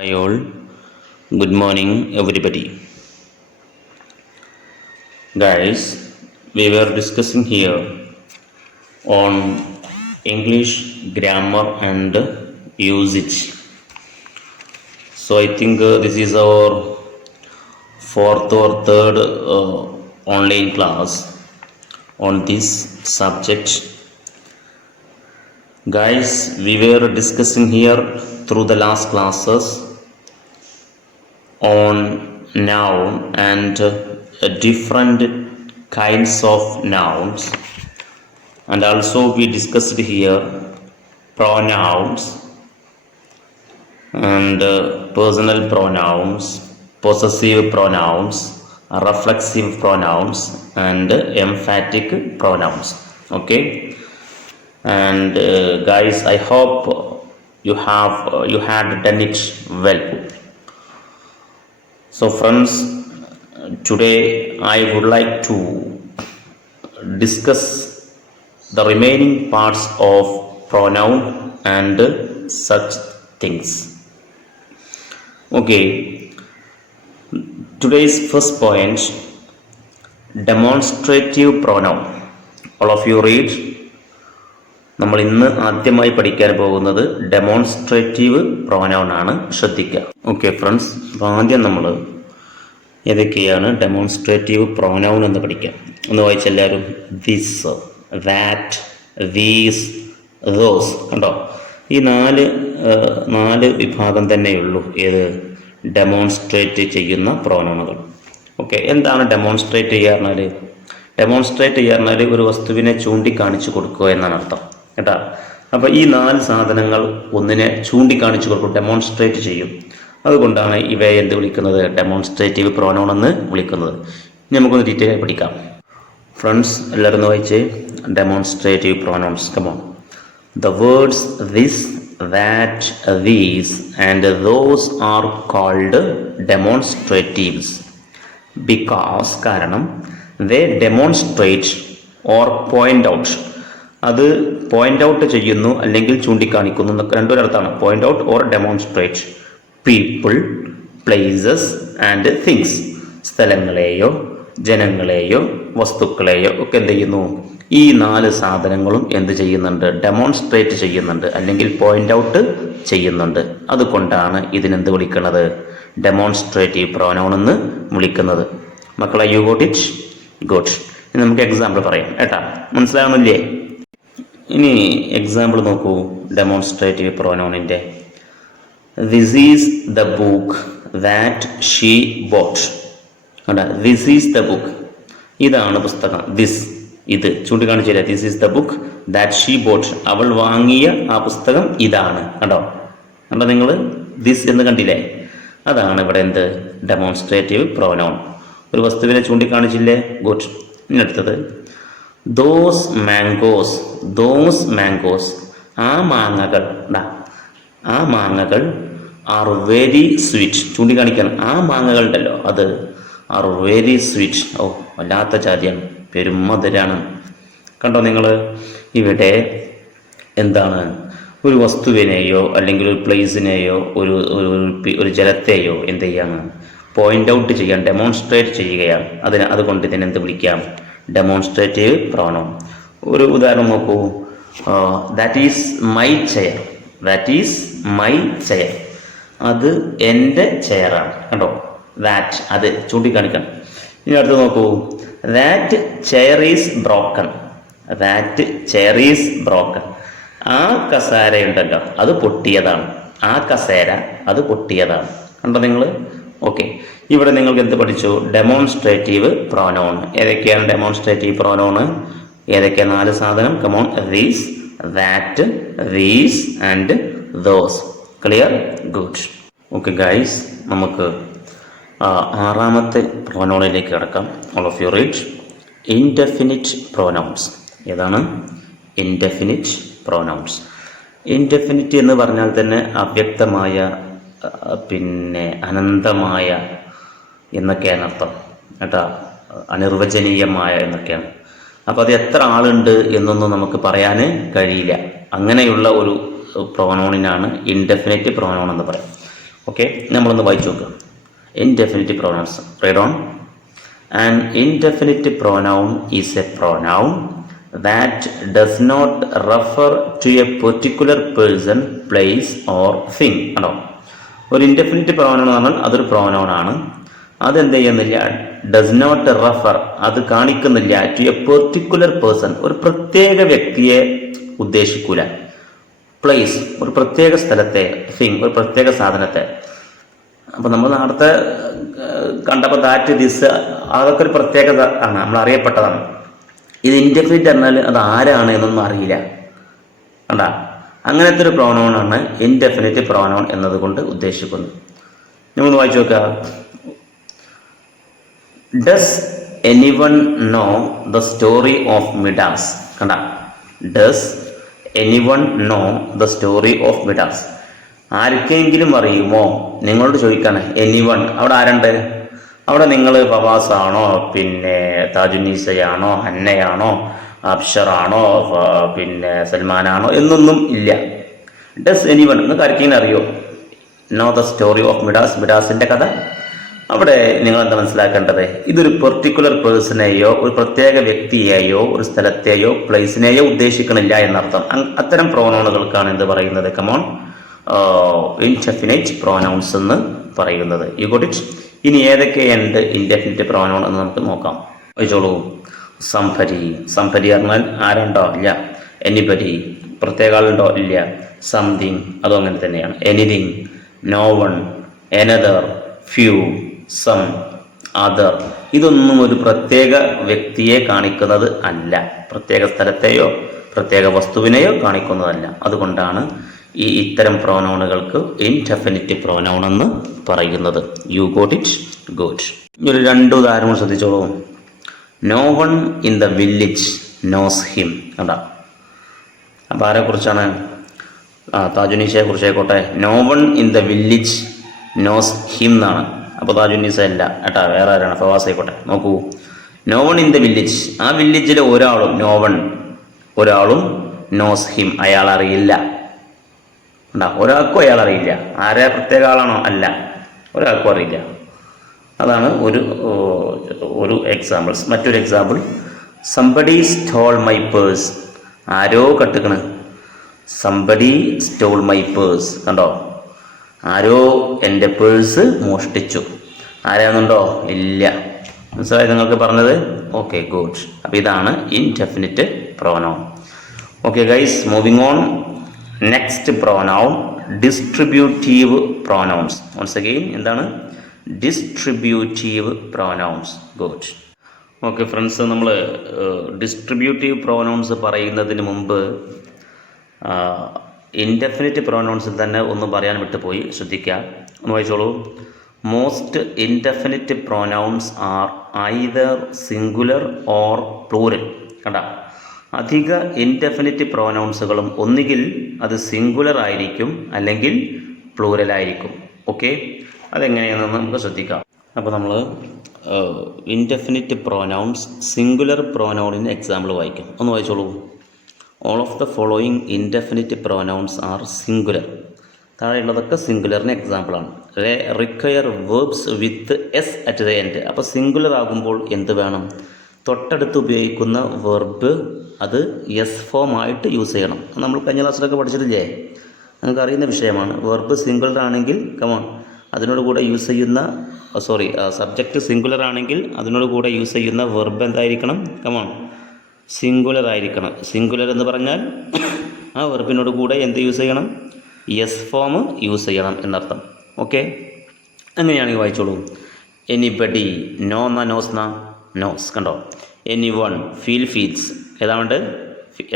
Hi all, good morning everybody. Guys, we were discussing here on English grammar and usage. So I think this is our fourth or third online class on this subject. Guys, we were discussing here through the last classes on noun and different kinds of nouns, and also we discussed here pronouns and personal pronouns, possessive pronouns, reflexive pronouns and emphatic pronouns. Okay, and guys, I hope you had done it well. So friends, today I would like to discuss the remaining parts of pronoun and such things. Okay, today's first point, demonstrative pronoun. All of you read. നമ്മൾ ഇന്ന് ആദ്യമായി പഠിക്കാൻ പോകുന്നത് demonstrative pronoun ആണ്. ശ്രദ്ധിക്കുക. Okay friends, അപ്പോൾ ആദ്യം നമ്മൾ ഏതൊക്കെയാണ് ഡെമോൺസ്ട്രേറ്റീവ് പ്രോനൗൺ എന്ന് പഠിക്കാം. ഒന്ന് വായിച്ചെല്ലാവരും. This, that, these, those. കണ്ടോ, ഈ നാല് വിഭാഗം തന്നെയുള്ളൂ ഏത് ഡെമോൺസ്ട്രേറ്റ് ചെയ്യുന്ന പ്രോനൗണുകൾ. ഓക്കെ, എന്താണ് ഡെമോൺസ്ട്രേറ്റ് ചെയ്യാറുണ്ട്? ഡെമോൺസ്ട്രേറ്റ് ചെയ്യാറുണ്ട് ഒരു വസ്തുവിനെ ചൂണ്ടിക്കാണിച്ചു കൊടുക്കുക എന്നാണ് അർത്ഥം കേട്ടോ. അപ്പോൾ ഈ 4 സാധനങ്ങൾ ഒന്നിനെ ചൂണ്ടിക്കാണിച്ചു കൊടുക്കും, ഡെമോൺസ്ട്രേറ്റ് ചെയ്യും. അതുകൊണ്ടാണ് ഇവയെ എന്ത് വിളിക്കുന്നത്? ഡെമോൺസ്ട്രേറ്റീവ് പ്രോനൗൺ എന്ന് വിളിക്കുന്നത്. ഇനി നമുക്കൊന്ന് ഡീറ്റെയിൽ ആയി പഠിക്കാം. ഫ്രണ്ട്സ്, എല്ലാവരും വായിച്ചേ. Demonstrative pronouns. Come on. The words this, that, these and those are called demonstratives because, കാരണം they demonstrate or point out, അത് പോയിന്റ് ഔട്ട് ചെയ്യുന്നു അല്ലെങ്കിൽ ചൂണ്ടിക്കാണിക്കുന്നു എന്നൊക്കെ രണ്ടൊരർത്ഥാണ്. Point out or demonstrate people, places and things. സ്ഥലങ്ങളെയോ ജനങ്ങളെയോ വസ്തുക്കളെയോ ഒക്കെ എന്ത് ചെയ്യുന്നു? ഈ 4 സാധനങ്ങളും എന്ത് ചെയ്യുന്നുണ്ട്? ഡെമോൺസ്ട്രേറ്റ് ചെയ്യുന്നുണ്ട് അല്ലെങ്കിൽ പോയിന്റ് ഔട്ട് ചെയ്യുന്നുണ്ട്. അതുകൊണ്ടാണ് ഇതിനെന്ത് വിളിക്കുന്നത്? ഡെമോൺസ്ട്രേറ്റീവ് പ്രോനൗൺ എന്ന് വിളിക്കുന്നത്. മക്കളെ, യു ഗോട്ട് ഇറ്റ്? ഗുഡ്. ഇനി നമുക്ക് എക്സാമ്പിൾ പറയാം കേട്ടാ. മനസ്സിലാവുന്നില്ലേ? ഇനി എക്സാമ്പിൾ നോക്കൂ ഡെമോൺസ്ട്രേറ്റീവ് പ്രോനൗണിൻ്റെ. This is the book that she bought. കണ്ടാ, ദിസ് ഈസ് ദ ബുക്ക്, ഇതാണ് പുസ്തകം. ദിസ്, ഇത് ചൂണ്ടിക്കാണിച്ചില്ല. This is the book that she bought, അവൾ വാങ്ങിയ ആ പുസ്തകം ഇതാണ്. കണ്ടോ നിങ്ങൾ ദിസ് എന്ന് കണ്ടില്ലേ? അതാണ് ഇവിടെ എന്ത്? Demonstrative pronoun. ഒരു വസ്തുവിനെ ചൂണ്ടിക്കാണിച്ചില്ലേ? ഗുഡ്. ഇനി അടുത്തത് ദോസ് മാംഗോസ്. ദോസ് മാംഗോസ്, ആ മാങ്ങകൾ, ആ മാങ്ങകൾ ആർ വെരി സ്വീറ്റ്. ചൂണ്ടിക്കാണിക്കണം. ആ മാങ്ങകൾ ഉണ്ടല്ലോ, അത് ആർ വെരി സ്വീറ്റ്. ഓ, വല്ലാത്ത ജാതിയാണ്, പെരുമധുരാണ്. കണ്ടോ നിങ്ങൾ? ഇവിടെ എന്താണ്? ഒരു വസ്തുവിനെയോ അല്ലെങ്കിൽ ഒരു പ്ലേസിനെയോ ഒരു ജലത്തെയോ എന്ത് ചെയ്യാണ്? പോയിന്റ് ഔട്ട് ചെയ്യാൻ, ഡെമോൺസ്ട്രേറ്റ് ചെയ്യുകയാണ്. അതുകൊണ്ട് ഇതിനെന്ത് വിളിക്കാം? Demonstrative pronoun. ഒരു ഉദാഹരണം നോക്കൂ. That is my chair. That is my chair, അത് എൻ്റെ ചെയറാണ്. കണ്ടോ? ദാറ്റ്, അത് ചൂണ്ടിക്കാണിക്കണം. ഇനി അടുത്ത് നോക്കൂ. That chair is broken. That chair is broken, ആ കസേരയുണ്ടല്ലോ അത് പൊട്ടിയതാണ്. ആ കസേര അത് പൊട്ടിയതാണ്. കണ്ടോ നിങ്ങൾ? ഓക്കെ, ഇവിടെ നിങ്ങൾക്ക് എന്ത് പഠിച്ചു? Demonstrative pronoun. ഏതൊക്കെയാണ് ഡെമോൺസ്ട്രേറ്റീവ് പ്രോനൗൺ? ഏതൊക്കെ 4 സാധനം? Come on. These, that, these and those. Clear? Good. Okay guys, നമുക്ക് 6ാമത്തെ പ്രോനൗണിലേക്ക് കിടക്കാം. All of you read. Indefinite pronouns. ഏതാണ്? Indefinite pronouns. ഇൻഡെഫിനിറ്റ് എന്ന് പറഞ്ഞാൽ തന്നെ അവ്യക്തമായ, പിന്നെ അനന്തമായ എന്നൊക്കെയാണ് അർത്ഥം കേട്ടോ. അനിർവചനീയമായ എന്നൊക്കെയാണ്. അപ്പോൾ അത് എത്ര ആളുണ്ട് എന്നൊന്നും നമുക്ക് പറയാൻ കഴിയില്ല. അങ്ങനെയുള്ള ഒരു പ്രോനൗണിനാണ് ഇൻഡെഫിനിറ്റ് പ്രോനൗൺ എന്ന് പറയും. ഓക്കെ, നമ്മളൊന്ന് വായിച്ചു നോക്കുക. Indefinite pronouns. Read on. An indefinite pronoun is a pronoun that does not refer to a particular person, place or thing. ആണോ? ഒരു ഇൻഡെഫിനിറ്റ് പ്രോനൗൺ എന്ന് പറഞ്ഞാൽ അതൊരു പ്രോനൗൺ ആണ്. അതെന്ത് ചെയ്യുന്നില്ല? ഡസ് നോട്ട് റെഫർ, അത് കാണിക്കുന്നില്ല ടു എ പെർട്ടിക്കുലർ പേഴ്സൺ, ഒരു പ്രത്യേക വ്യക്തിയെ ഉദ്ദേശിക്കൂല. പ്ലേസ്, ഒരു പ്രത്യേക സ്ഥലത്തെ. തിങ്, ഒരു പ്രത്യേക സാധനത്തെ. അപ്പം നമ്മൾ നേരത്തെ കണ്ടപ്പോൾ ദാറ്റ്, ദിസ്, അതൊക്കെ ഒരു പ്രത്യേകത ആണ്, നമ്മൾ അറിയപ്പെട്ടതാണ്. ഇത് ഇൻഡെഫിനിറ്റ് പറഞ്ഞാൽ അത് ആരാണ് എന്നൊന്നും അറിയില്ല. കണ്ടാ, അങ്ങനത്തെ ഒരു പ്രോനൗണാണ് ഇൻഡെഫിനിറ്റ് പ്രോനൗൺ എന്നതുകൊണ്ട് ഉദ്ദേശിക്കുന്നത്. നമ്മൾ വായിച്ചു നോക്കുക. Does anyone know the story of Midas? കണ്ടാ, does anyone know the story of Midas? ആർക്കെങ്കിലും അറിയുമോ? നിങ്ങളോട് ചോദിക്കാണ്. എനിവൺ, അവിടെ ആരുണ്ട്? അവിടെ നിങ്ങൾ ഫവാസാണോ, പിന്നെ താജുന്നീസയാണോ, ഹന്നയാണോ, അബ്ഷറാണോ, പിന്നെ സൽമാനാണോ എന്നൊന്നും ഇല്ല. ഡസ് എനിവൺ, നിങ്ങൾക്ക് ആർക്കെങ്കിലും അറിയോ? Know the story of Midas, മിഡാസിൻ്റെ കഥ. അവിടെ നിങ്ങൾ എന്താ മനസ്സിലാക്കേണ്ടത്? ഇതൊരു പെർട്ടിക്കുലർ പേഴ്സണെയോ ഒരു പ്രത്യേക വ്യക്തിയെയോ ഒരു സ്ഥലത്തെയോ പ്ലേസിനെയോ ഉദ്ദേശിക്കണില്ല എന്നർത്ഥം. അത്തരം പ്രോനൗണുകൾക്കാണ് എന്ത് പറയുന്നത്? കമോൺ, ഇൻഡെഫിനിറ്റ് പ്രോനൗൺസ് എന്ന് പറയുന്നത്. You got it? ഇനി ഏതൊക്കെയുണ്ട് ഇൻഡെഫിനിറ്റ് പ്രോനൗൺ എന്ന് നമുക്ക് നോക്കാം. വായിച്ചോളൂ. സംഭരി. സംഭരി പറഞ്ഞാൽ ആരുണ്ടോ? ഇല്ല. എനിബഡി, പ്രത്യേക ആളുണ്ടോ? ഇല്ല. സംതിങ്, അതും അങ്ങനെ തന്നെയാണ്. Anything, no one, another, few, some, other. ഇതൊന്നും ഒരു പ്രത്യേക വ്യക്തിയെ കാണിക്കുന്നത് അല്ല, പ്രത്യേക സ്ഥലത്തെയോ പ്രത്യേക വസ്തുവിനെയോ കാണിക്കുന്നതല്ല. അതുകൊണ്ടാണ് ഇത്തരം പ്രോനൗണുകൾക്ക് ഇൻഡെഫിനിറ്റ് പ്രോനൗൺ എന്ന് പറയുന്നത്. You got it? ഗുഡ്. ഒരു 2 ഉദാഹരണങ്ങൾ ശ്രദ്ധിച്ചോളൂ. No one in the village knows him. കണ്ടാ, അപ്പം ആരെക്കുറിച്ചാണ്? താജുന്നീസയെ കുറിച്ചായിക്കോട്ടെ. No one in the village knows him എന്നാണ്. അപ്പോൾ താജുന്നീസ അല്ല ഏട്ടാ, വേറെ ആരാണ്? ഫവാസ് ആയിക്കോട്ടെ. നോക്കൂ, no one in the village, ആ വില്ലേജിലെ ഒരാളും, നോ വൺ, ഒരാളും, നോസ് ഹിം, അയാൾ അറിയില്ല. ഒരാൾക്കും അയാൾ അറിയില്ല. ആരെ പ്രത്യേക ആളാണോ? അല്ല, ഒരാൾക്കും അറിയില്ല. അതാണ് ഒരു എക്സാമ്പിൾസ്. മറ്റൊരു example, somebody stole my purse. ആരോ കട്ടുക്കണ്. Somebody stole my purse. കണ്ടോ, ആരോ എൻ്റെ പേഴ്സ് മോഷ്ടിച്ചു. ആരാന്നുണ്ടോ? ഇല്ല. മനസ്സിലായി നിങ്ങൾക്ക് പറഞ്ഞത്? Okay, good. അപ്പോൾ ഇതാണ് indefinite pronoun. Okay guys, moving on. Next pronoun, distributive pronouns. Once again, എന്താണ്? Distributive pronouns. Good. Okay friends, നമ്മൾ ഡിസ്ട്രിബ്യൂട്ടീവ് പ്രോനൗൺസ് പറയുന്നതിന് മുമ്പ് ഇൻഡെഫിനിറ്റ് പ്രോനൗൺസിൽ തന്നെ ഒന്ന് പറയാൻ വിട്ടുപോയി, ശ്രദ്ധിക്കുക. ഒന്ന് വായിച്ചോളൂ. Most indefinite pronouns are either singular or plural. കണ്ടാ, അധിക ഇൻഡെഫിനിറ്റ് പ്രോനൗൺസുകളും ഒന്നുകിൽ അത് സിംഗുലർ ആയിരിക്കും അല്ലെങ്കിൽ പ്ലൂറൽ ആയിരിക്കും. ഓക്കെ, അതെങ്ങനെയാണെന്ന് നമുക്ക് ശ്രദ്ധിക്കാം. അപ്പോൾ നമ്മൾ ഇൻഡെഫിനിറ്റ് പ്രോനൗൺസ് സിംഗുലർ പ്രോനൗണിന് എക്സാമ്പിൾ വായിക്കും. ഒന്ന് വായിച്ചോളൂ. All of the following indefinite pronouns are singular. താഴെയുള്ളതൊക്കെ സിംഗുലറിന് എക്സാമ്പിളാണ്. Require verbs with S at the end. അപ്പോൾ സിംഗുലർ ആകുമ്പോൾ എന്ത് വേണം? തൊട്ടടുത്ത് ഉപയോഗിക്കുന്ന വെർബ് അത് എസ് ഫോം ആയിട്ട് യൂസ് ചെയ്യണം. നമ്മൾ കഴിഞ്ഞ ക്ലാസ്സിലൊക്കെ പഠിച്ചിട്ടില്ലേ? നമുക്ക് അറിയുന്ന വിഷയമാണ്. വെർബ് സിംഗുലർ ആണെങ്കിൽ കമോൺ, അതിനോട് കൂടെ യൂസ് ചെയ്യുന്ന സബ്ജക്റ്റ് സിംഗുലർ ആണെങ്കിൽ അതിനോട് കൂടെ യൂസ് ചെയ്യുന്ന വെർബ് എന്തായിരിക്കണം? കമോൺ, സിംഗുലർ ആയിരിക്കണം. സിംഗുലർ എന്ന് പറഞ്ഞാൽ ആ വെർബിനോട് കൂടെ എന്ത് യൂസ് ചെയ്യണം? എസ് ഫോം യൂസ് ചെയ്യണം എന്നർത്ഥം. ഓക്കെ, അങ്ങനെയാണെങ്കിൽ വായിച്ചോളൂ. എനിബഡി, നോ ന, നോസ് ന, നോസ്. കണ്ടോ? Anyone, feel, feels. ഏതാണ്ട്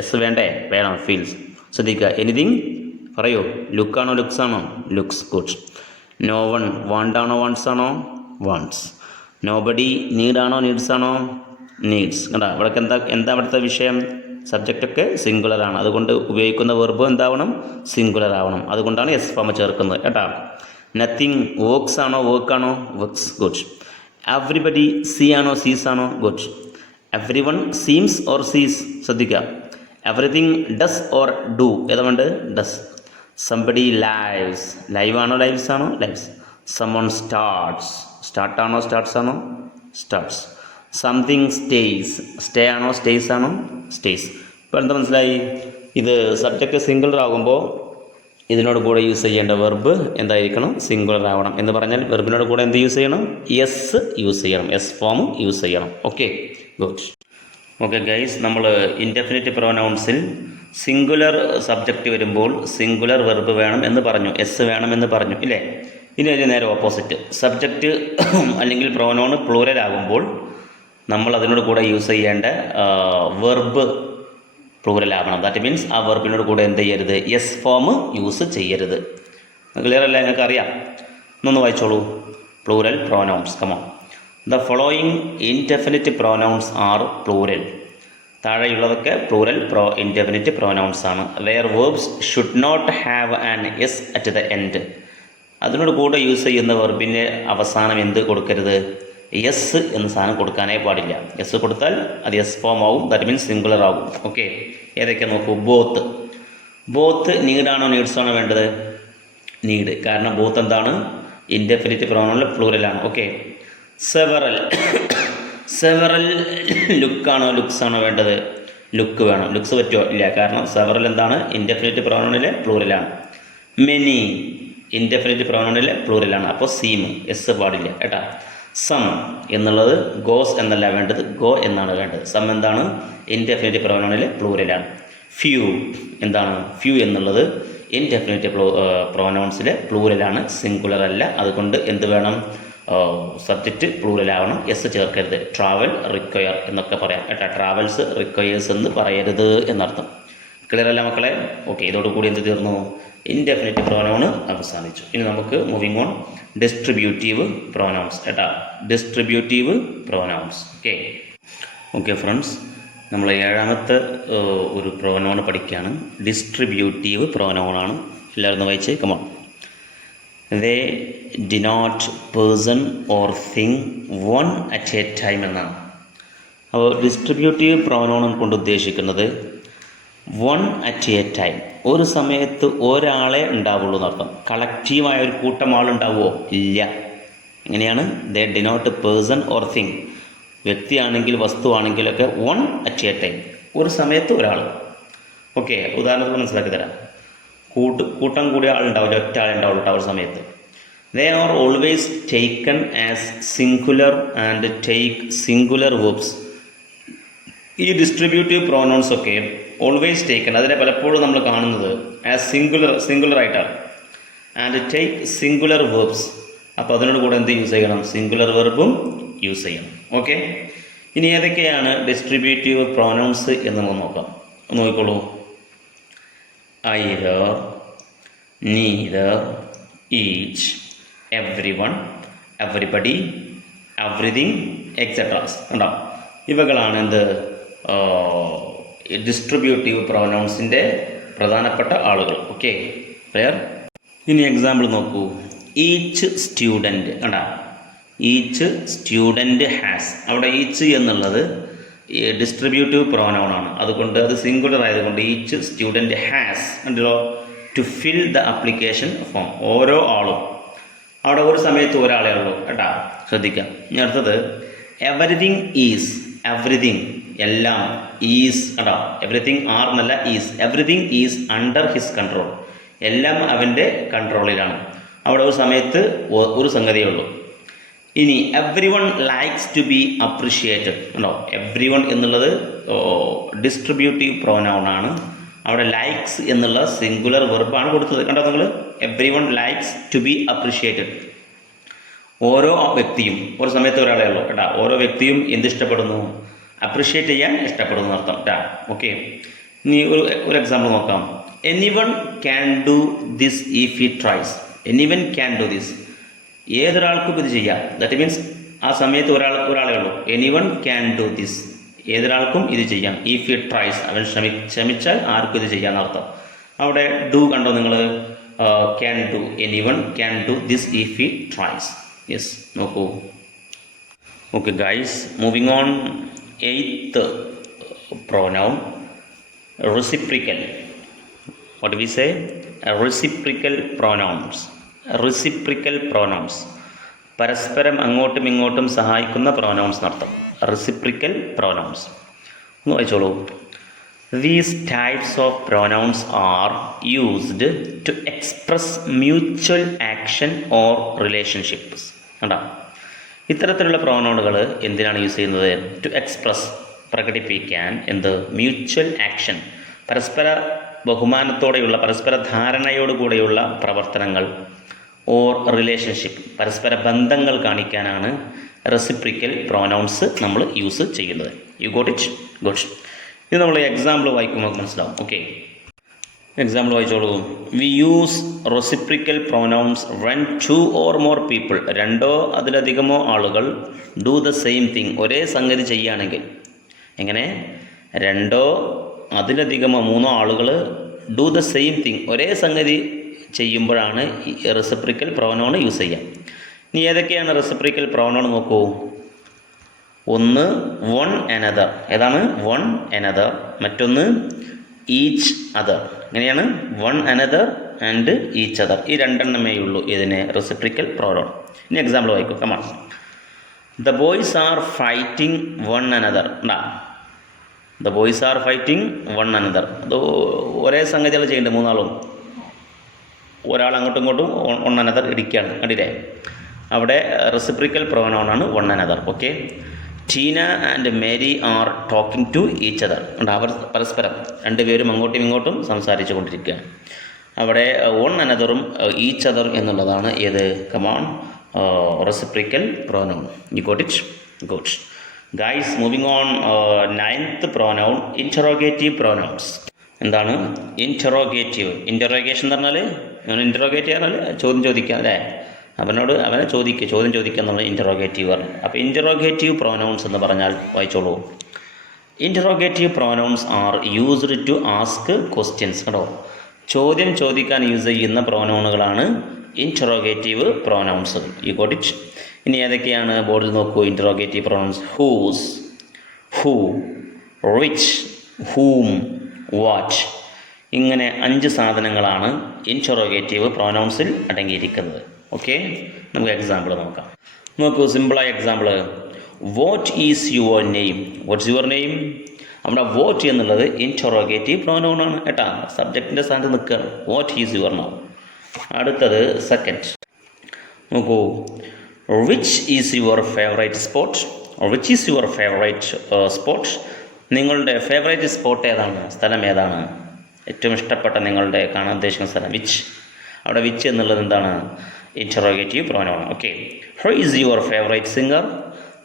എസ് വേണ്ടേ? വേണം, ഫീൽസ്. ശ്രദ്ധിക്കുക. എനിതിങ് പറയൂ. ലുക്കാണോ ലുക്സ് ആണോ? ലുക്സ്. ഗുഡ്. നോ വൺ, വാണ്ടാണോ വാണ്ട്സ് ആണോ? വാണ്ട്സ്. നോബഡി, നീഡാണോ നീഡ്സ് ആണോ? നീഡ്സ്. കണ്ടോ? ഇവിടെ എന്താ അവിടുത്തെ വിഷയം? സബ്ജക്റ്റൊക്കെ സിംഗുലറാണ്. അതുകൊണ്ട് ഉപയോഗിക്കുന്ന വെർബ് എന്താവണം? സിംഗുലർ ആവണം. അതുകൊണ്ടാണ് എസ് ഫോം ചേർക്കുന്നത് കേട്ടോ. നത്തിങ്, വർക്ക്സ് ആണോ വർക്കാണോ? വർക്ക്സ്. ഗുഡ്. എവ്രിബഡി, സീ ആണോ സീസ് ആണോ? Good. Every one, seems or സീസ്. ശ്രദ്ധിക്കുക. Everything, does or do. ഏതാ വേണ്ട? ഡസ്. സംബഡി ലൈവ്സ്, ലൈവ് ആണോ ലൈവ്സ് ആണോ ലൈവ്സ്. സമൺ സ്റ്റാർട്ട്സ്, സ്റ്റാർട്ടാണോ സ്റ്റാർട്ട്സ് ആണോ സ്റ്റാർട്ട്സ്. സംതിങ് സ്റ്റേയ്സ്, സ്റ്റേ ആണോ സ്റ്റേയ്സ് ആണോ സ്റ്റേയ്സ്. ഇപ്പോൾ എന്താ മനസ്സിലായി? ഇത് സബ്ജക്റ്റ് സിംഗുലർ ആകുമ്പോൾ ഇതിനോട് കൂടെ യൂസ് ചെയ്യേണ്ട വെർബ് എന്തായിരിക്കണം? സിംഗുലർ ആവണം. എന്ന് പറഞ്ഞാൽ വെർബിനോട് കൂടെ എന്ത് യൂസ് ചെയ്യണം? എസ് യൂസ് ചെയ്യണം, എസ് ഫോം യൂസ് ചെയ്യണം. Okay, good. ഓക്കെ ഗൈസ്, നമ്മൾ ഇൻഡെഫിനിറ്റ് പ്രൊനൗൺസിൽ സിംഗുലർ സബ്ജക്റ്റ് വരുമ്പോൾ സിംഗുലർ വെർബ് വേണം എന്ന് പറഞ്ഞു, എസ് വേണം എന്ന് പറഞ്ഞു ഇല്ലേ? ഇനി അതിന് നേരെ ഓപ്പോസിറ്റ്, സബ്ജക്റ്റ് അല്ലെങ്കിൽ പ്രൊനൗൺ പ്ലൂരൽ ആകുമ്പോൾ നമ്മൾ അതിനോട് കൂടെ യൂസ് ചെയ്യേണ്ട വെർബ് പ്ലൂരൽ ആവണം. ദാറ്റ് മീൻസ് ആ വെർബിനോട് കൂടെ എന്ത് ചെയ്യരുത്? എസ് ഫോം യൂസ് ചെയ്യരുത്. ക്ലിയർ അല്ലേ? നിങ്ങൾക്ക് അറിയാം. ഒന്ന് വായിച്ചോളൂ. Plural pronouns. Come on. The following indefinite pronouns are plural. താഴെയുള്ളതൊക്കെ പ്ലൂരൽ ഇൻഡെഫിനിറ്റ് പ്രൊനൗൺസ് ആണ്. Where verbs should not have an S at the end. അതിനോട് കൂടെ യൂസ് ചെയ്യുന്ന വെർബിൻ്റെ അവസാനം എന്ത് കൊടുക്കരുത്? എസ് എന്ന സാധനം കൊടുക്കാനേ പാടില്ല. എസ് കൊടുത്താൽ അത് എസ് ഫോം ആവും. ദാറ്റ് മീൻസ് സിംഗുലർ ആവും. ഓക്കെ, ഏതൊക്കെ നോക്കൂ. ബോത്ത്. ബോത്ത് നീഡാണോ നീഡ്സ് ആണോ വേണ്ടത്? നീഡ്. കാരണം ബോത്ത് എന്താണ്? ഇൻഡെഫിനിറ്റ് പ്രൊനൗണിൽ പ്ലൂരലാണ്. ഓക്കെ. സെവറൽ. സെവറൽ ലുക്കാണോ ലുക്സ് ആണോ വേണ്ടത്? ലുക്ക് വേണം. ലുക്സ് പറ്റുമോ? ഇല്ല. കാരണം സെവറൽ എന്താണ്? ഇൻഡെഫിനിറ്റ് പ്രൊനൗണിലെ പ്ലൂരലാണ്. മെനി ഇൻഡെഫിനിറ്റ് പ്രൊനൗണിലെ പ്ലൂരലാണ്. അപ്പോൾ സീം, എസ് പാടില്ല കേട്ടാ. സം എന്നുള്ളത് ഗോസ് എന്നല്ല വേണ്ടത്, ഗോ എന്നാണ് വേണ്ടത്. സം എന്താണ്? ഇൻഡെഫിനിറ്റ് പ്രൊനൗണിലെ പ്ലൂരലാണ്. ഫ്യൂ എന്താണ്? ഫ്യൂ എന്നുള്ളത് ഇൻഡെഫിനിറ്റ് പ്രൊനൗൺസിലെ പ്ലൂരലാണ്, സിംഗുലർ അല്ല. അതുകൊണ്ട് എന്ത് വേണം? സബ്ജക്റ്റ് പ്ലൂരലാവണം, എസ് ചേർക്കരുത്. ട്രാവൽ, റിക്വയർ എന്നൊക്കെ പറയാം കേട്ടോ. ട്രാവൽസ്, റിക്വയേഴ്സ് എന്ന് പറയരുത് എന്നർത്ഥം. ക്ലിയർ അല്ല മക്കളെ? ഓക്കെ, ഇതോടുകൂടി എന്ത് തീർന്നു? ഇൻഡെഫിനിറ്റ് പ്രൊനൗൺ അവസാനിച്ചു. ഇനി നമുക്ക് മൂവിങ് ഓൺ ഡിസ്ട്രിബ്യൂട്ടീവ് പ്രൊനൗൺസ് കേട്ടോ. Distributive pronouns. ഓക്കെ ഫ്രണ്ട്സ്, നമ്മൾ ഏഴാമത്തെ ഒരു പ്രൊനൗൺ പഠിക്കുകയാണ്. ഡിസ്ട്രിബ്യൂട്ടീവ് പ്രൊനൗണാണ്. എല്ലാവരും ഒന്ന് വായിച്ചേ. Come on. They denote person or thing one at a time എന്നാണ്. അപ്പോൾ ഡിസ്ട്രിബ്യൂട്ടീവ് പ്രൊനൗൺ കൊണ്ട് ഉദ്ദേശിക്കുന്നത് വൺ അറ്റ് എ ടൈം, ഒരു സമയത്ത് ഒരാളെ ഉണ്ടാവുള്ളൂ എന്നർത്ഥം. കളക്റ്റീവായ ഒരു കൂട്ടം ആളുണ്ടാവുമോ? ഇല്ല. എങ്ങനെയാണ്? ദേ ഡിനോട്ട് പേഴ്സൺ ഓർ തിങ്, വ്യക്തിയാണെങ്കിൽ വസ്തുവാണെങ്കിലൊക്കെ വൺ അറ്റ് എ ടൈം, ഒരു സമയത്ത് ഒരാൾ. ഓക്കെ, ഉദാഹരണത്തിന് മനസ്സിലാക്കി തരാം. കൂട്ടം കൂടിയ ആളുണ്ടാവില്ല, ഒറ്റ ആളുണ്ടാവുള്ളൂ ആ ഒരു സമയത്ത്. They are always taken as singular and take singular verbs. ഈ ഡിസ്ട്രിബ്യൂട്ടീവ് പ്രോനൗൺസ് ഒക്കെ ഓൾവേസ് ടേക്കൺ, അതിനെ പലപ്പോഴും നമ്മൾ കാണുന്നത് ആസ് സിംഗുലർ ആയിട്ടാണ്. And take singular verbs. അപ്പോൾ അതിനോട് കൂടെ എന്ത് യൂസ് ചെയ്യണം? സിംഗുലർ വെർബും യൂസ് ചെയ്യണം. ഓക്കെ, ഇനി ഏതൊക്കെയാണ് ഡിസ്ട്രിബ്യൂട്ടീവ് പ്രോനൗൺസ് എന്ന് നമുക്ക് നോക്കാം. നോക്കിക്കോളൂ. Either, neither, each, everyone, everybody, everything, etceteras. ഉണ്ടാവും. ഇവകളാണ് എന്ത്? ഡിസ്ട്രിബ്യൂട്ടീവ് പ്രൊനൗൺസിൻ്റെ പ്രധാനപ്പെട്ട ആളുകൾ. Okay, clear? ഇനി എക്സാമ്പിൾ നോക്കൂ. Each student. കണ്ടാ, ഈച്ച് സ്റ്റുഡൻറ്റ് ഹാസ്. അവിടെ ഈച്ച് എന്നുള്ളത് ഡിസ്ട്രിബ്യൂട്ടീവ് പ്രോനൗണാണ്. അതുകൊണ്ട് അത് സിംഗുലർ ആയതുകൊണ്ട് ഈച്ച് സ്റ്റുഡൻറ്റ് ഹാസ് ഉണ്ടല്ലോ to fill the application form. ഓരോ ആളും, അവിടെ ഒരു സമയത്ത് ഒരാളേ ഉള്ളൂ കേട്ടാ, ശ്രദ്ധിക്കാം. ഇനി അടുത്തത് എവരിതിങ് ഈസ്. എവരിതിങ് എല്ലാം, ഈസ് കേട്ടോ, എവരിതിങ് ആർ എന്നല്ല, is. Everything is under his control. എല്ലാം അവൻ്റെ കൺട്രോളിലാണ്. അവിടെ ഒരു സമയത്ത് ഒരു സംഗതിയേ ഉള്ളൂ. ഇനി everyone likes to be appreciated ഉണ്ടോ. എവ്രി വൺ എന്നുള്ളത് ഡിസ്ട്രിബ്യൂട്ടീവ് പ്രോനൗൺ ആണ്. അവിടെ ലൈക്സ് എന്നുള്ള സിംഗുലർ വെർബാണ് കൊടുത്തത്. കണ്ടോ നിങ്ങൾ? Everyone likes to be appreciated. ഓരോ വ്യക്തിയും, ഒരു സമയത്ത് ഒരാളേ ഉള്ളൂ കേട്ടോ, ഓരോ വ്യക്തിയും എന്തിഷ്ടപ്പെടുന്നു? അപ്രിഷിയേറ്റ് ചെയ്യാൻ ഇഷ്ടപ്പെടുന്നു അർത്ഥം കേട്ടോ. ഓക്കെ, ഇനി ഒരു എക്സാമ്പിൾ നോക്കാം. Anyone can do this if he tries. Anyone can do this, ഏതൊരാൾക്കും ഇത് ചെയ്യാം. ദാറ്റ് മീൻസ് ആ സമയത്ത് ഒരാളേ ഉള്ളൂ. എനിവൺ ക്യാൻ ഡു ദിസ്, ഏതൊരാൾക്കും ഇത് ചെയ്യാം. ഇഫ് ഹി ട്രൈസ്, അവൻ ശ്രമിച്ചാൽ ആർക്കും ഇത് ചെയ്യാന്നർത്ഥം. അവിടെ ഡു കണ്ടോ നിങ്ങൾ? Can do, anyone can do this if he tries. Yes, നോക്കൂ. Okay guys, moving on. Eighth pronoun, reciprocal. What do we say? Reciprocal pronouns. Reciprocal pronouns പരസ്പരം അങ്ങോട്ടും ഇങ്ങോട്ടും സഹായിക്കുന്ന പ്രൊനൗൺസ് നടത്തും. റെസിപ്രിക്കൽ പ്രൊനൗൺസ് ഒന്ന് വായിച്ചോളൂ. These types of pronouns are used to express mutual action or relationships. കണ്ടോ, ഇത്തരത്തിലുള്ള പ്രോനൗണുകൾ എന്തിനാണ് യൂസ് ചെയ്യുന്നത്? ടു എക്സ്പ്രസ്, പ്രകടിപ്പിക്കാൻ എന്ത്? മ്യൂച്വൽ ആക്ഷൻ, പരസ്പര ബഹുമാനത്തോടെയുള്ള പരസ്പര ധാരണയോടുകൂടെയുള്ള പ്രവർത്തനങ്ങൾ. ഓർ റിലേഷൻഷിപ്പ്, പരസ്പര ബന്ധങ്ങൾ കാണിക്കാനാണ് റെസിപ്രിക്കൽ പ്രോനൗൺസ് നമ്മൾ യൂസ് ചെയ്യുന്നത്. You got it? ഗുഡ്. ഇത് നമ്മൾ എക്സാമ്പിൾ വായിക്കുമ്പോൾ മനസ്സിലാവും. ഓക്കെ, എക്സാമ്പിൾ വായിച്ചോളൂ. We use reciprocal pronouns when 2 or more people, 2 അതിലധികമോ ആളുകൾ ഡു ദ സെയിം തിങ്, ഒരേ സംഗതി ചെയ്യുകയാണെങ്കിൽ. എങ്ങനെ? 2 അതിലധികമോ 3 ആളുകൾ ഡു ദ സെയിം തിങ്, ഒരേ സംഗതി ചെയ്യുമ്പോഴാണ് റെസിപ്രിക്കൽ പ്രൊനൗൺ യൂസ് ചെയ്യുക. ഇനി ഏതൊക്കെയാണ് റെസിപ്രിക്കൽ പ്രൊനൗൺ നോക്കൂ. ഒന്ന് വൺ അനദർ. ഏതാണ്? One another. മറ്റൊന്ന് ഈച്ച് അതർ. എങ്ങനെയാണ്? One another and each other. ഈ 2 എണ്ണമേ ഉള്ളൂ ഇതിന് റെസിപ്രിക്കൽ പ്രൊനൗൺ. ഇനി എക്സാമ്പിൾ വായിക്കും. Come on. The boys are fighting one another. The boys are fighting one another. അത് ഒരേ സംഗതികൾ ചെയ്യേണ്ടത്, 3 ആളും. ഒരാൾ അങ്ങോട്ടും ഇങ്ങോട്ടും വൺ അനദർ ഇടിക്കുകയാണ്. കണ്ടില്ലേ? അവിടെ റെസിപ്രിക്കൽ പ്രൊനൗൺ ആണ് one another. Okay. Tina and Mary are talking to each other. അവർ പരസ്പരം 2 പേരും അങ്ങോട്ടും ഇങ്ങോട്ടും സംസാരിച്ചു കൊണ്ടിരിക്കുകയാണ്. അവിടെ വൺ അനദറും ഈച്ച് അതർ എന്നുള്ളതാണ് ഏത്? Come on, reciprocal pronoun. You got it? Good. Guys, moving on. 9th pronoun, interrogative pronouns. എന്താണ് ഇൻറ്ററോഗേറ്റീവ്? ഇൻറ്ററോഗേഷൻ എന്ന് പറഞ്ഞാൽ, ഇൻറ്ററോഗേറ്റ് പറഞ്ഞാൽ ചോദ്യം ചോദിക്കുക അല്ലേ? അവനെ ചോദ്യം ചോദിക്കുക എന്നുള്ള ഇൻറ്ററോഗേറ്റീവ് പറഞ്ഞു. അപ്പോൾ ഇൻറ്ററോഗേറ്റീവ് പ്രൊനൗൺസ് എന്ന് പറഞ്ഞാൽ വായിച്ചോളൂ. Interrogative pronouns are used to ask questions. കേട്ടോ, ചോദ്യം ചോദിക്കാൻ യൂസ് ചെയ്യുന്ന പ്രൊനൗണുകളാണ് interrogative pronouns. You got it? ഇനി ഏതൊക്കെയാണ്? ബോർഡിൽ നോക്കൂ. Interrogative pronouns: whose, who, which, whom, what. ഇങ്ങനെ 5 സാധനങ്ങളാണ് ഇൻറ്ററോഗേറ്റീവ് പ്രൊനൗൺസിൽ അടങ്ങിയിരിക്കുന്നത്. ഓക്കെ, നമുക്ക് എക്സാമ്പിൾ നോക്കാം. നോക്കൂ, സിമ്പിളായ example. What is your name? What's your name? നമ്മുടെ വാട്ട് എന്നുള്ളത് ഇൻറ്ററോഗേറ്റീവ് പ്രൊനൗൺ ആണ് കേട്ടോ. സബ്ജക്റ്റിൻ്റെ സ്ഥാനത്ത് നിൽക്കുകയാണ്. What is your name. അടുത്തത് സെക്കൻഡ്. നോക്കൂ, which is your favourite spot? Which is your favourite spot? നിങ്ങളുടെ ഫേവറേറ്റ് സ്പോട്ട് ഏതാണ്? സ്ഥലം ഏതാണ്? ഏറ്റവും ഇഷ്ടപ്പെട്ട നിങ്ങളുടെ കാണാൻ ഉദ്ദേശിക്കുന്ന സ്ഥലം. വിച്ച്. അവിടെ വിച്ച് എന്നുള്ളത് എന്താണ്? Interrogative pronoun. Okay. Who is your favourite singer?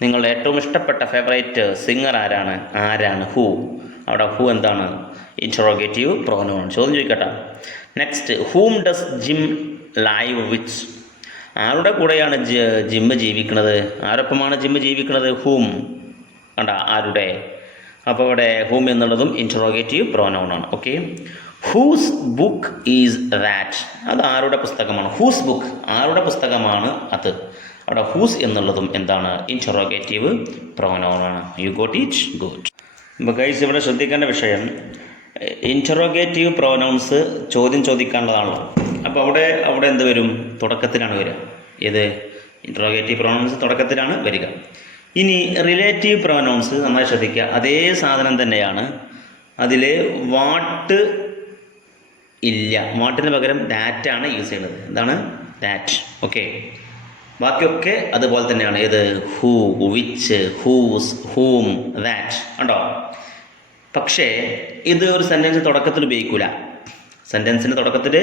നിങ്ങളുടെ ഏറ്റവും ഇഷ്ടപ്പെട്ട ഫേവറേറ്റ് സിംഗർ ആരാണ്? ഹൂ. അവിടെ ഹൂ എന്താണ്? Interrogative pronoun. ചോദ്യം ചോദിക്കട്ടെ. Next, whom does Jim live with? ആരുടെ കൂടെയാണ് ജിമ്മ് ജീവിക്കുന്നത്? ആരൊപ്പമാണ് ജിമ്മ് ജീവിക്കുന്നത്? ഹൂം. കണ്ട, ആരുടെ? അപ്പോൾ ഇവിടെ ഹൂം എന്നുള്ളതും ഇൻറ്ററോഗേറ്റീവ് പ്രൊനൗൺ ആണ്. Okay. Whose book is that? അത് ആരുടെ പുസ്തകമാണ്? ഹൂസ് ബുക്ക്, ആരുടെ പുസ്തകമാണ് അത്? അവിടെ ഹൂസ് എന്നുള്ളതും എന്താണ്? ഇൻറ്ററോഗേറ്റീവ് പ്രൊനൗൺ ആണ്. U got it? ഗുഡ്. അപ്പോൾ ഗൈസ്, ഇവിടെ ശ്രദ്ധിക്കേണ്ട വിഷയം, ഇൻറ്ററോഗേറ്റീവ് പ്രൊനൗൺസ് ചോദ്യം ചോദിക്കാനുള്ളതാണല്ലോ. അപ്പോൾ അവിടെ എന്ത് വരും? തുടക്കത്തിലാണ് വരിക. ഏത്? ഇൻറ്ററോഗേറ്റീവ് പ്രൊനൗൺസ് തുടക്കത്തിലാണ് വരിക. ഇനി റിലേറ്റീവ് പ്രൊനൗൺസ് നന്നായി ശ്രദ്ധിക്കുക. അതേ സാധനം തന്നെയാണ്. അതിൽ വാട്ട് ഇല്ല. വാട്ടിന് പകരം ദാറ്റാണ് യൂസ് ചെയ്യുന്നത്. എന്താണ്? ദാറ്റ്. ഓക്കെ. ബാക്കിയൊക്കെ അതുപോലെ തന്നെയാണ്. ഏത്? Who, which, whose, whom, that. കണ്ടോ? പക്ഷേ ഇത് ഒരു സെൻറ്റൻസ് തുടക്കത്തിൽ ഉപയോഗിക്കില്ല. സെൻറ്റൻസിൻ്റെ തുടക്കത്തിൽ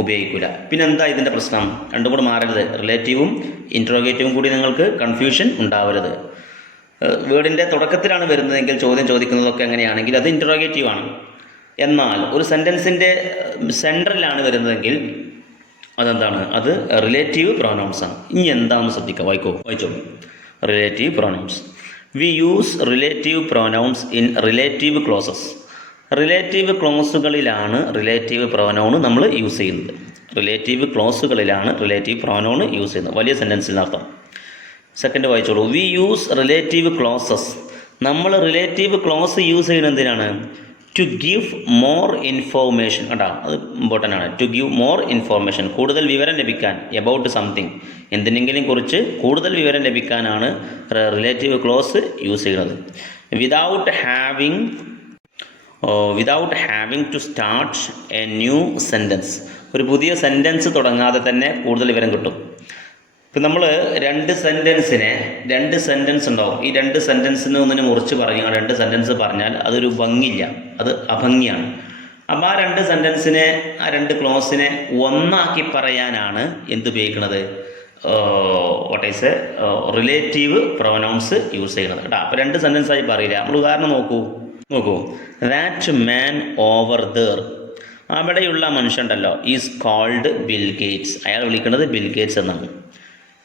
ഉപയോഗിക്കില്ല. പിന്നെന്താ ഇതിൻ്റെ പ്രശ്നം? രണ്ടും കൂടെ മാറരുത്. റിലേറ്റീവും ഇൻറ്ററോഗേറ്റീവും കൂടി നിങ്ങൾക്ക് കൺഫ്യൂഷൻ ഉണ്ടാവരുത്. വേർഡിൻ്റെ തുടക്കത്തിലാണ് വരുന്നതെങ്കിൽ ചോദ്യം ചോദിക്കുന്നതൊക്കെ എങ്ങനെയാണെങ്കിൽ അത് ഇൻറ്ററോഗേറ്റീവാണ്. എന്നാൽ ഒരു സെൻറ്റൻസിൻ്റെ സെൻറ്ററിലാണ് വരുന്നതെങ്കിൽ അതെന്താണ്? അത് റിലേറ്റീവ് പ്രൊനൗൺസ് ആണ്. ഇനി എന്താണെന്ന് ശ്രദ്ധിക്കുക. വായിച്ചോളൂ. Relative pronouns. We use relative pronouns in relative clauses. Relative ക്ലോസുകളിലാണ് റിലേറ്റീവ് പ്രൊനൗൺ നമ്മൾ യൂസ് ചെയ്യുന്നത്. റിലേറ്റീവ് ക്ലോസുകളിലാണ് റിലേറ്റീവ് പ്രൊനൗൺ യൂസ് ചെയ്യുന്നത്. വലിയ സെൻറ്റൻസിനർത്ഥം. സെക്കൻഡ് വായിച്ചോളൂ. We use relative clauses. നമ്മൾ റിലേറ്റീവ് ക്ലോസ് യൂസ് ചെയ്യുന്നത് എന്തിനാണ്? ടു ഗിവ് മോർ ഇൻഫോർമേഷൻ കേട്ടോ, അത് ഇമ്പോർട്ടൻ്റ് ആണ്. ടു ഗിവ് മോർ ഇൻഫോർമേഷൻ, കൂടുതൽ വിവരം ലഭിക്കാൻ. എബൌട്ട് സംതിങ്, എന്തിനെങ്കിലും കുറിച്ച് കൂടുതൽ വിവരം ലഭിക്കാനാണ് റിലേറ്റീവ് ക്ലോസ് യൂസ് ചെയ്യുന്നത്. Without having to start a new sentence, ഒരു പുതിയ സെൻറ്റൻസ് തുടങ്ങാതെ തന്നെ കൂടുതൽ വിവരം കിട്ടും. ഇപ്പം നമ്മൾ രണ്ട് സെൻറ്റൻസ് ഉണ്ടാവും. ഈ രണ്ട് സെൻറ്റൻസിന് ഒന്നിന് മുറിച്ച് പറഞ്ഞാൽ, രണ്ട് സെൻറ്റൻസ് പറഞ്ഞാൽ അതൊരു ഭംഗിയില്ല, അത് അഭംഗിയാണ്. അപ്പോൾ ആ രണ്ട് സെൻറ്റൻസിനെ, ആ രണ്ട് ക്ലോസിനെ ഒന്നാക്കി പറയാനാണ് എന്തുപയോഗിക്കുന്നത്, റിലേറ്റീവ് പ്രൊനൗൺസ് യൂസ് ചെയ്യുന്നത് കേട്ടോ. അപ്പോൾ രണ്ട് സെൻറ്റൻസായി പറയില്ല. നമ്മൾ ഉദാഹരണം നോക്കൂ. ദാറ്റ് മാൻ ഓവർ ദർ, അവിടെയുള്ള മനുഷ്യൻ ഉണ്ടല്ലോ, ഈസ് കോൾഡ് ബിൽ ഗേറ്റ്സ്, അയാൾ വിളിക്കുന്നത് ബിൽ ഗേറ്റ്സ് എന്നാണ്.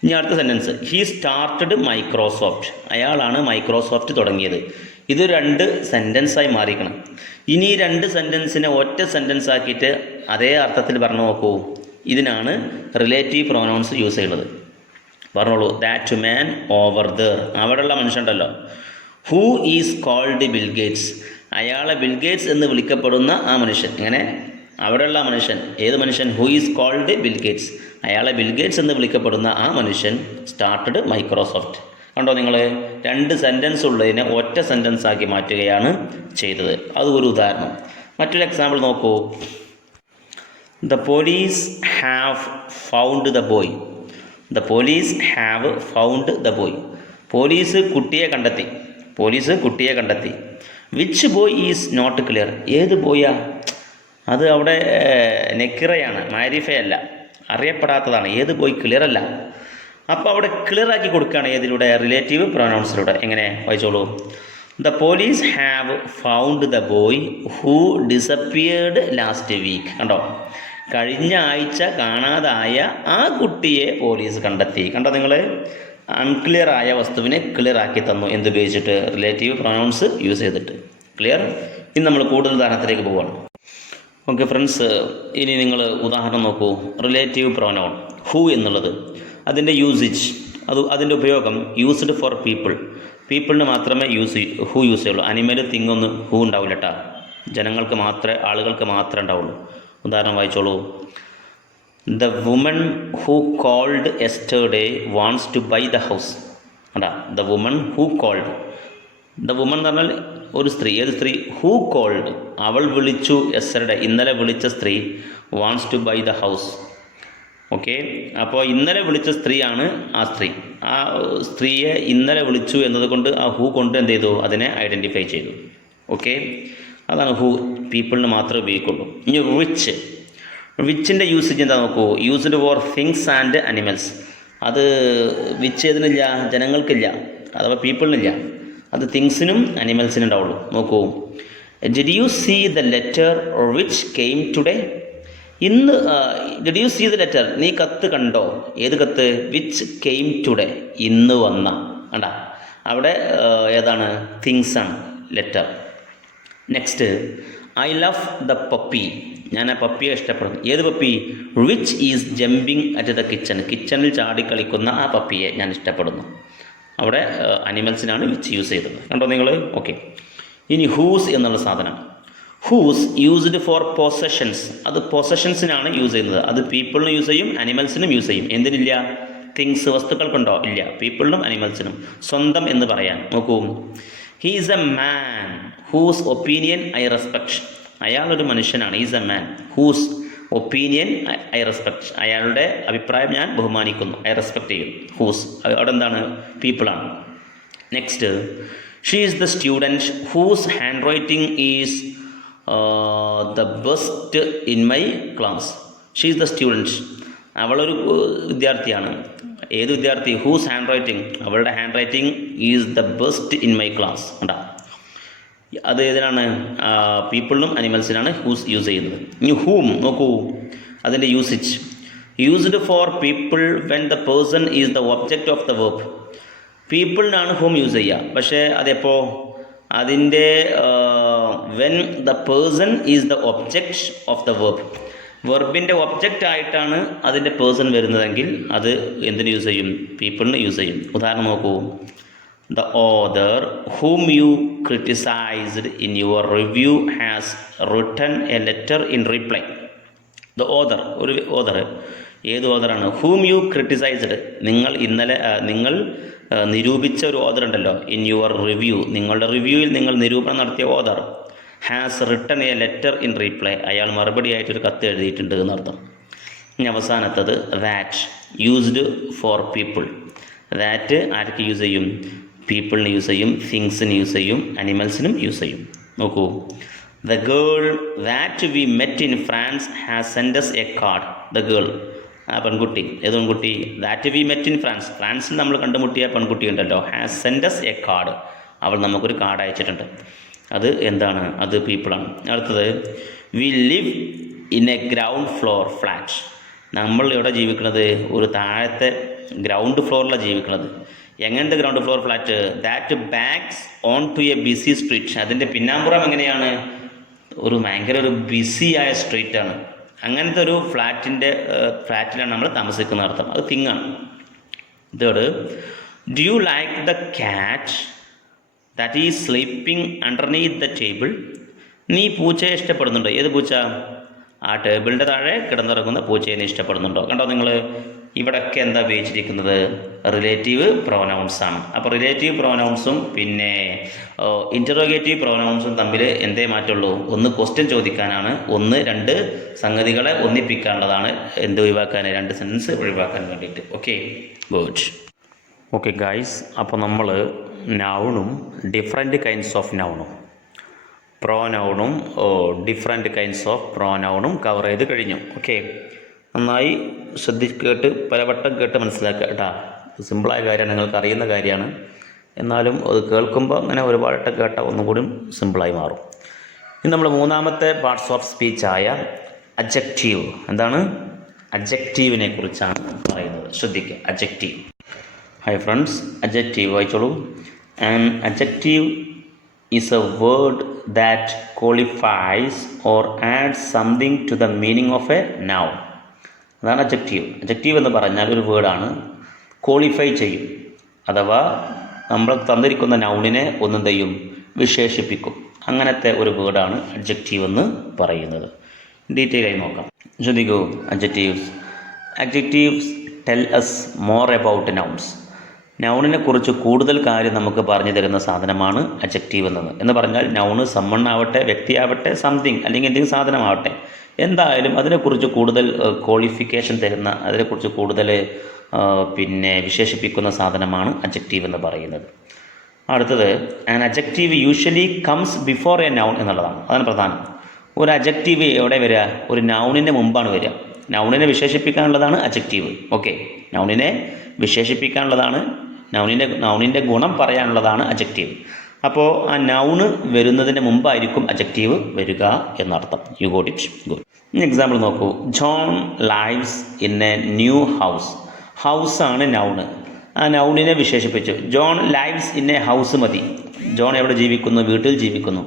ഇനി അടുത്ത സെൻറ്റൻസ്, ഹീ സ്റ്റാർട്ടഡ് മൈക്രോസോഫ്റ്റ്, അയാളാണ് മൈക്രോസോഫ്റ്റ് തുടങ്ങിയത്. ഇത് രണ്ട് സെൻറ്റൻസായി മാറിക്കണം. ഇനി ഈ രണ്ട് സെൻറ്റൻസിനെ ഒറ്റ സെൻറ്റൻസ് ആക്കിയിട്ട് അതേ അർത്ഥത്തിൽ പറഞ്ഞു നോക്കൂ. ഇതിനാണ് റിലേറ്റീവ് പ്രൊനൗൺസ് യൂസ് ചെയ്യുന്നത്. പറഞ്ഞോളൂ. ദാറ്റ് മാൻ ഓവർ ദർ, അവിടെയുള്ള മനുഷ്യനുണ്ടല്ലോ. Who is called Bill Gates, അയാളെ ബിൽ ഗേറ്റ്സ് എന്ന് വിളിക്കപ്പെടുന്ന ആ മനുഷ്യൻ. ഇങ്ങനെ അവിടെയുള്ള മനുഷ്യൻ, ഏത് മനുഷ്യൻ? Who is called Bill Gates, അയാളെ ബിൽ ഗേറ്റ്സ് എന്ന് വിളിക്കപ്പെടുന്ന ആ മനുഷ്യൻ സ്റ്റാർട്ടഡ് മൈക്രോസോഫ്റ്റ്. കണ്ടോ നിങ്ങൾ, രണ്ട് സെൻറ്റൻസ് ഉള്ളതിനെ ഒറ്റ സെൻറ്റൻസ് ആക്കി മാറ്റുകയാണ് ചെയ്തത്. അത് ഒരു ഉദാഹരണം. മറ്റൊരു എക്സാമ്പിൾ നോക്കൂ. The police have found the boy. The police have found the boy, police കുട്ടിയെ കണ്ടെത്തി. Which boy is not clear, ഏത് ബോയാ? അത് അവിടെ നെക്കിറയാണ്, മാരിഫയല്ല, അറിയപ്പെടാത്തതാണ്. ഏത് ബോയ്? ക്ലിയർ അല്ല. അപ്പോൾ അവിടെ ക്ലിയർ ആക്കി കൊടുക്കുകയാണ്. ഏതിലൂടെ? റിലേറ്റീവ് പ്രൊനൗൺസിലൂടെ. എങ്ങനെ? വായിച്ചോളൂ. The police have found the boy who disappeared last week. കണ്ടോ, കഴിഞ്ഞ ആഴ്ച കാണാതായ ആ കുട്ടിയെ പോലീസ് കണ്ടെത്തി. കണ്ടോ നിങ്ങൾ, അൺക്ലിയർ ആയ വസ്തുവിനെ ക്ലിയർ ആക്കി തന്നു. എന്തുപയോഗിച്ചിട്ട്? റിലേറ്റീവ് പ്രൊനൗൺസ് യൂസ് ചെയ്തിട്ട്. ക്ലിയർ? ഇനി നമ്മൾ കൂടുതൽ ഉദാഹരണത്തിലേക്ക് പോവുകയാണ്. ഓക്കെ ഫ്രണ്ട്സ്, ഇനി നിങ്ങൾ ഉദാഹരണം നോക്കൂ. റിലേറ്റീവ് പ്രൊനൗൺ ഹൂ എന്നുള്ളത്, അതിൻ്റെ യൂസേജ്, അതിൻ്റെ ഉപയോഗം യൂസ്ഡ് ഫോർ പീപ്പിളിന് മാത്രമേ ഹൂ യൂസ് ചെയ്യുള്ളൂ. അനിമൽ, തിങ്ങൊന്നും ഹൂ ഉണ്ടാവില്ല കേട്ടോ. ആളുകൾക്ക് മാത്രമേ ഉണ്ടാവുള്ളൂ. ഉദാഹരണം വായിച്ചോളൂ. The woman who called yesterday wants to buy the house. കണ്ടാ, the woman who called. The woman എന്ന് പറഞ്ഞാൽ ഒരു സ്ത്രീ. ഏത് സ്ത്രീ? ഹൂ കോൾഡ്, അവൾ വിളിച്ചു. യെസ്റ്റർഡേ, ഇന്നലെ വിളിച്ച സ്ത്രീ. Wants to buy the house. Okay, അപ്പോൾ ഇന്നലെ വിളിച്ച സ്ത്രീയാണ് ആ സ്ത്രീ. ആ സ്ത്രീയെ ഇന്നലെ വിളിച്ചു എന്നതുകൊണ്ട് ആ ഹൂ കൊണ്ട് എന്ത് ചെയ്തു? അതിനെ ഐഡൻറ്റിഫൈ ചെയ്തു. ഓക്കെ, അതാണ് ഹൂ. പീപ്പിളിന് മാത്രമേ ഉപയോഗിക്കുള്ളൂ. ഇനി വിച്ചിൻ്റെ യൂസേജ് എന്താ നോക്കൂ. Used for things and animals. അത് വിച്ച് ഏതിനില്ല? ജനങ്ങൾക്കില്ല, അഥവാ പീപ്പിളിനില്ല. അത് തിങ്സിനും അനിമൽസിനും ഉണ്ടാവുള്ളൂ. നോക്കൂ. Did you see the letter which came today? ഇന്ന്. Did you see the letter, നീ കത്ത് കണ്ടോ? ഏത് കത്ത്? വിച്ച് കെയിം ടുഡേ, ഇന്ന് വന്ന. കണ്ടാ, അവിടെ ഏതാണ്? തിങ്സ് ആണ്, letter. Next, I love the puppy, ഞാൻ ആ പപ്പിയെ ഇഷ്ടപ്പെടുന്നു. ഏത് puppy? Which is jumping at the കിച്ചണിൽ ചാടിക്കളിക്കുന്ന ആ പപ്പിയെ ഞാൻ ഇഷ്ടപ്പെടുന്നു. അവിടെ അനിമൽസിനാണ് വിച്ച് യൂസ് ചെയ്തത്. കണ്ടോ നിങ്ങൾ? ഓക്കെ. ഇനി ഹൂസ് എന്നുള്ള സാധനം. ഹൂസ് യൂസ്ഡ് ഫോർ പൊസഷൻസ്, അത് പൊസഷൻസിനാണ് യൂസ് ചെയ്യുന്നത്. അത് പീപ്പിളിനും യൂസ് ചെയ്യും, അനിമൽസിനും യൂസ് ചെയ്യും. എന്തിനില്ല? തിങ്സ്, വസ്തുക്കൾക്കുണ്ടോ? ഇല്ല. പീപ്പിളിനും അനിമൽസിനും. സ്വന്തം എന്ന് പറയാൻ. നോക്കൂ. He is a man whose opinion I respect. അയാളൊരു മനുഷ്യനാണ്. Is a man whose opinion I respect, അയാളുടെ അഭിപ്രായം ഞാൻ ബഹുമാനിക്കുന്നു. ഐ റെസ്പെക്ട് ചെയ്യും. ഹൂസ് അവിടെ എന്താണ്? പീപ്പിളാണ്. Next, she is the student whose handwriting is the best in my class. She is the student, അവളൊരു വിദ്യാർത്ഥിയാണ്. ഏത് വിദ്യാർത്ഥി? ഹൂസ് ഹാൻഡ് റൈറ്റിംഗ്, അവളുടെ handwriting is the best in my class. ഉണ്ടാ, അത് ഏതിനാണ്? പീപ്പിളിനും അനിമൽസിനാണ് ഹൂസ് യൂസ് ചെയ്യുന്നത്. ഇനി whom നോക്കൂ. അതിൻ്റെ usage. Used for people when the person is the object of the verb. പീപ്പിളിനാണ് ഹൂം യൂസ് ചെയ്യുക. പക്ഷേ അതെപ്പോൾ? അതിൻ്റെ when the person is the object of the verb. വെർബിൻ്റെ ഒബ്ജക്റ്റ് ആയിട്ടാണ് അതിൻ്റെ പേഴ്സൺ വരുന്നതെങ്കിൽ അത് എന്തിന് യൂസ് ചെയ്യും? പീപ്പിളിന് യൂസ് ചെയ്യും. ഉദാഹരണം നോക്കൂ. The author whom you criticized in your review has written a letter in reply. The author, ഒരു ഓതർ, ഏത് ഓതറാണ്? ഹൂം യു ക്രിട്ടിസൈസ്ഡ്, നിങ്ങൾ ഇന്നലെ നിങ്ങൾ നിരൂപിച്ച ഒരു ഓതർ ഉണ്ടല്ലോ, ഇൻ യുവർ റിവ്യൂ, നിങ്ങളുടെ റിവ്യൂവിൽ നിങ്ങൾ നിരൂപണം നടത്തിയ author, has written a letter in reply, അയാൾ മറുപടി ആയിട്ടൊരു കത്ത് എഴുതിയിട്ടുണ്ട് എന്നർത്ഥം. ഇനി അവസാനത്തത് that, used for people. That ആർക്ക് യൂസ് ചെയ്യും? പീപ്പിളിന് യൂസ് ചെയ്യും, തിങ്സിന് യൂസ് ചെയ്യും, അനിമൽസിനും യൂസ് ചെയ്യും. നോക്കൂ, the girl that we met in France has send us a card. The girl, ആ പെൺകുട്ടി, ഏത് പെൺകുട്ടി? That we met in France, ഫ്രാൻസിൽ നമ്മൾ കണ്ടുമുട്ടിയ പെൺകുട്ടി ഉണ്ടല്ലോ, has send us a card, അവൾ നമുക്കൊരു കാർഡ് അയച്ചിട്ടുണ്ട്. അത് എന്താണ്? അത് പീപ്പിളാണ്. അടുത്തത്, we live in a ground floor flat. നമ്മൾ എവിടെ ജീവിക്കുന്നത്? ഒരു താഴത്തെ ഗ്രൗണ്ട് ഫ്ലോറിലാണ് ജീവിക്കുന്നത്. എങ്ങനത്തെ ground floor flat? That backs on to A B C street. അതിൻ്റെ പിന്നാമ്പുറം എങ്ങനെയാണ്? ഒരു ഭയങ്കര ഒരു ബിസിയായ സ്ട്രീറ്റാണ്. അങ്ങനത്തെ ഒരു ഫ്ലാറ്റിലാണ് നമ്മൾ താമസിക്കുന്ന അർത്ഥം. അത് തിങ്ങാണ്. Third, do you like the cat that is sleeping underneath the table. നീ പൂച്ചയെ ഇഷ്ടപ്പെടുന്നുണ്ടോ? ഏത് പൂച്ച? ആ ടേബിളിൻ്റെ താഴെ കിടന്നിറങ്ങുന്ന പൂച്ചയെ ഇഷ്ടപ്പെടുന്നുണ്ടോ? കണ്ടോ നിങ്ങൾ, ഇവിടെയൊക്കെ എന്താ ഉപയോഗിച്ചിരിക്കുന്നത്? റിലേറ്റീവ് പ്രൊനൗൺസ് ആണ്. അപ്പോൾ റിലേറ്റീവ് പ്രൊനൗൺസും പിന്നെ ഇൻ്ററോഗേറ്റീവ് പ്രൊനൗൺസും തമ്മിൽ എന്തേ മാറ്റുള്ളൂ? ഒന്ന് ക്വസ്റ്റ്യൻ ചോദിക്കാനാണ്, ഒന്ന് രണ്ട് സംഗതികളെ ഒന്നിപ്പിക്കാനുള്ളതാണ്. എന്ത് ഒഴിവാക്കാൻ? രണ്ട് സെൻറ്റൻസ് ഒഴിവാക്കാൻ വേണ്ടിയിട്ട്. Okay, good. ഓക്കെ ഗൈസ്, അപ്പോൾ നമ്മൾ നൗണും ഡിഫറെൻറ്റ് കൈൻഡ്സ് ഓഫ് നൗണും പ്രോനൗണും ഡിഫറെൻറ്റ് കൈൻഡ്സ് ഓഫ് പ്രോനൗണും കവർ ചെയ്ത് കഴിഞ്ഞു. ഓക്കെ, നന്നായി കേട്ട് പലവട്ടം കേട്ട് മനസ്സിലാക്കുക കേട്ടോ. സിമ്പിളായ കാര്യമാണ്, നിങ്ങൾക്ക് അറിയുന്ന കാര്യമാണ്. എന്നാലും അത് കേൾക്കുമ്പോൾ അങ്ങനെ ഒരുപാട് കേട്ട ഒന്നുകൂടി സിമ്പിളായി മാറും. ഇനി നമ്മൾ മൂന്നാമത്തെ പാർട്സ് ഓഫ് സ്പീച്ചായ അഡ്ജക്റ്റീവ്. എന്താണ്? അഡ്ജക്റ്റീവിനെ കുറിച്ചാണ് പറയുന്നത്. ശ്രദ്ധിക്കുക, അഡ്ജക്റ്റീവ്. ഹായ് ഫ്രണ്ട്സ്, അഡ്ജക്റ്റീവ് വായിച്ചോളൂ. An adjective is a word that qualifies or adds something to the meaning of a noun. അതാണ് അഡ്ജക്റ്റീവ്. അഡ്ജക്റ്റീവ് എന്ന് പറഞ്ഞാൽ ഒരു വേർഡാണ്, ക്വാളിഫൈ ചെയ്യും, അഥവാ നമ്മൾ തന്നിരിക്കുന്ന നൗണിനെ ഒന്നും ചെയ്യും, വിശേഷിപ്പിക്കും. അങ്ങനത്തെ ഒരു വേർഡാണ് അഡ്ജക്റ്റീവ് എന്ന് പറയുന്നത്. ഡീറ്റെയിൽ ആയി നോക്കാം. ശ്രദ്ധിക്കൂ, adjectives tell us more about nouns. നൗണിനെ കുറിച്ച് കൂടുതൽ കാര്യം നമുക്ക് പറഞ്ഞു തരുന്ന സാധനമാണ് അഡ്ജക്റ്റീവ് എന്നത്. എന്ന് പറഞ്ഞാൽ നൗണ് സമ്മൺ ആവട്ടെ, വ്യക്തിയാവട്ടെ, സംതിങ് അല്ലെങ്കിൽ എന്തെങ്കിലും സാധനമാവട്ടെ, എന്തായാലും അതിനെക്കുറിച്ച് കൂടുതൽ ക്വാളിഫിക്കേഷൻ തരുന്ന, അതിനെക്കുറിച്ച് കൂടുതൽ പിന്നെ വിശേഷിപ്പിക്കുന്ന സാധനമാണ് അഡ്ജക്റ്റീവ് എന്ന് പറയുന്നത്. അടുത്തത്, an adjective usually comes before A noun എന്നുള്ളതാണ്. അതാണ് പ്രധാനം. ഒരു അഡ്ജക്റ്റീവ് എവിടെ വരിക? ഒരു നൗണിൻ്റെ മുമ്പാണ് വരിക. നൗണിനെ വിശേഷിപ്പിക്കാനുള്ളതാണ് അഡ്ജക്റ്റീവ്. ഓക്കെ, നൗണിനെ വിശേഷിപ്പിക്കാനുള്ളതാണ്, നൗണിൻ്റെ ഗുണം പറയാനുള്ളതാണ് അഡ്ജക്റ്റീവ്. അപ്പോൾ ആ നൗണ് വരുന്നതിന് മുമ്പായിരിക്കും അഡ്ജക്റ്റീവ് വരിക എന്നർത്ഥം. You got it? ഗുഡ്. ഇനി എക്സാമ്പിൾ നോക്കൂ. John lives in a new house. ഹൗസാണ് നൗണ്. ആ നൗണിനെ വിശേഷിപ്പിച്ചു. John lives in a house മതി. ജോൺ എവിടെ ജീവിക്കുന്നു? വീട്ടിൽ ജീവിക്കുന്നു.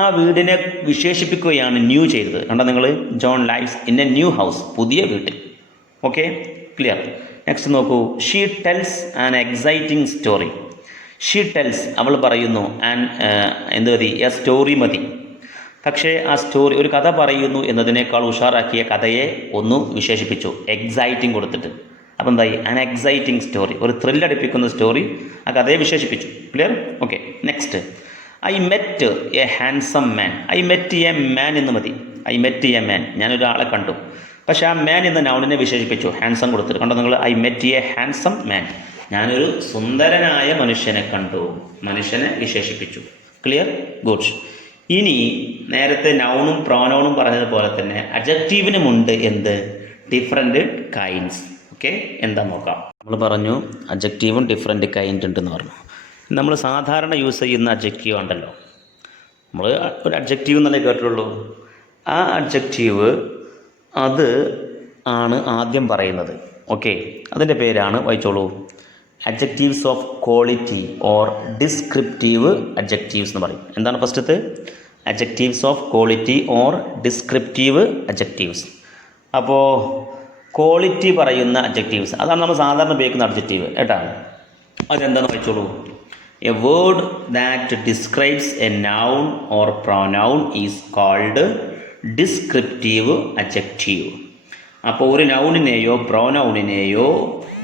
ആ വീടിനെ വിശേഷിപ്പിക്കുകയാണ് ന്യൂ ചെയ്തത്. കണ്ടോ നിങ്ങൾ? John lives in a new house, പുതിയ വീട്ടിൽ. Okay, clear. നെക്സ്റ്റ് നോക്കൂ. She tells an exciting story. She tells, അവൾ പറയുന്നു, എന്ത് മതി? എ സ്റ്റോറി മതി. പക്ഷേ ആ സ്റ്റോറി, ഒരു കഥ പറയുന്നു എന്നതിനേക്കാൾ ഉഷാറാക്കിയ കഥയെ ഒന്ന് വിശേഷിപ്പിച്ചു, എക്സൈറ്റിംഗ് കൊടുത്തിട്ട്. അപ്പോൾ എന്തായി? ആൻ എക്സൈറ്റിംഗ് സ്റ്റോറി, ഒരു ത്രില്ലടിപ്പിക്കുന്ന സ്റ്റോറി, ആ കഥയെ വിശേഷിപ്പിച്ചു. Clear? Okay. Next, I met A handsome man. I met a man എന്ന് മതി. ഐ മെറ്റ് എ മാൻ, ഞാനൊരാളെ കണ്ടു. പക്ഷേ ആ മാൻ എന്ന നൗണിനെ വിശേഷിപ്പിച്ചു, ഹാൻസം കൊടുത്തിട്ട്. കണ്ടോ നിങ്ങൾ? ഐ മെറ്റ് എ ഹാൻസം മാൻ, ഞാനൊരു സുന്ദരനായ മനുഷ്യനെ കണ്ടു, മനുഷ്യനെ വിശേഷിപ്പിച്ചു. ക്ലിയർ? ഗുഡ്. ഇനി നേരത്തെ നൗണും പ്രോനൗണും പറഞ്ഞതുപോലെ തന്നെ അഡ്ജക്റ്റീവിനുമുണ്ട് എന്ത്? Different kinds. ഓക്കെ, എന്താ നോക്കാം. നമ്മൾ പറഞ്ഞു അഡ്ജക്റ്റീവും ഡിഫറെൻറ്റ് കൈൻഡ് ഉണ്ടെന്ന് പറഞ്ഞു. നമ്മൾ സാധാരണ യൂസ് ചെയ്യുന്ന അഡ്ജക്റ്റീവ് ഉണ്ടല്ലോ, നമ്മൾ ഒരു അഡ്ജക്റ്റീവ് എന്നല്ലേ കേട്ടിട്ടുള്ളൂ. ആ അഡ്ജക്റ്റീവ് അത് ആണ് ആദ്യം പറയുന്നത്. ഓക്കെ, അതിൻ്റെ പേരാണ്, വായിച്ചോളൂ, adjectives of quality or descriptive adjectives എന്ന് പറയും. എന്താണ് ഫസ്റ്റത്തെ? Adjectives of quality or descriptive adjectives. അപ്പോൾ ക്വാളിറ്റി പറയുന്ന അഡ്ജക്റ്റീവ്സ്, അതാണ് നമ്മൾ സാധാരണ ഉപയോഗിക്കുന്ന അഡ്ജക്റ്റീവ് കേട്ടോ. അതെന്താണെന്ന് വായിച്ചോളൂ. A word that describes a noun or pronoun is called descriptive adjective. അപ്പോൾ ഒരു നൗണിനെയോ പ്രൊനൗണിനെയോ